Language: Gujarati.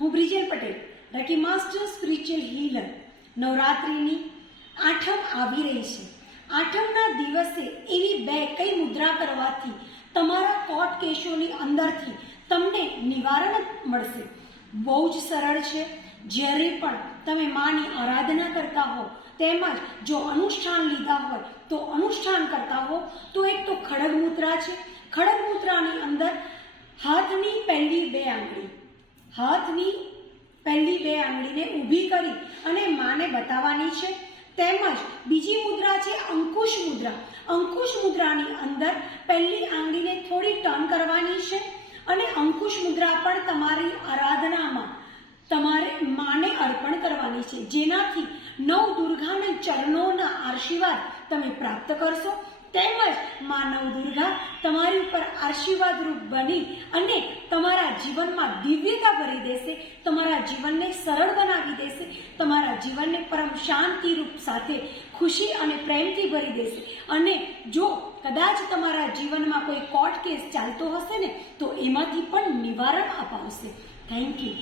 હું Brijel Patel, reiki master spiritual healer. નવરાત્રિની આઠમ આવી રહી છે. આઠમના દિવસે એવી બે કઈ મુદ્રા કરવાથી તમારા કોર્ટ કેસોની અંદરથી તમને નિવારણ મળશે. બહુ જ સરળ છે. જ્યારે પણ તમે માની આરાધના કરતા હો તેમજ જો અનુષ્ઠાન લીધા હોય તો અનુષ્ઠાન કરતા હો તો એક તો ખડગ મુદ્રા છે. ખડગ મુદ્રાની અંદર હાથની પહેલી બે આંગળીને ઊભી કરી અને માને બતાવવાની છે. તેમજ બીજી મુદ્રા છે અંકુશ મુદ્રા. અંકુશ મુદ્રાની અંદર પહેલી આંગળીને થોડી ટર્ન કરવાની છે અને અંકુશ મુદ્રા પણ તમારી આરાધનામાં તમારે માને અર્પણ કરવાની છે, જેનાથી નવ દુર્ગાના ચરણોના આશીર્વાદ તમે પ્રાપ્ત કરશો. તેમજ મા નવ દુર્ગા તમારી ઉપર આશીર્વાદ રૂપ બની અને તમારા જીવનમાં દિવ્યતા ભરી દેશે, તમારા જીવનને સરળ બનાવી દેશે, તમારા જીવનને પરમ શાંતિ રૂપ સાથે ખુશી અને પ્રેમથી ભરી દેશે. અને જો કદાચ તમારા જીવનમાં કોઈ કોર્ટ કેસ ચાલતો હશે ને તો એમાંથી પણ નિવારણ અપાવશે. Thank you.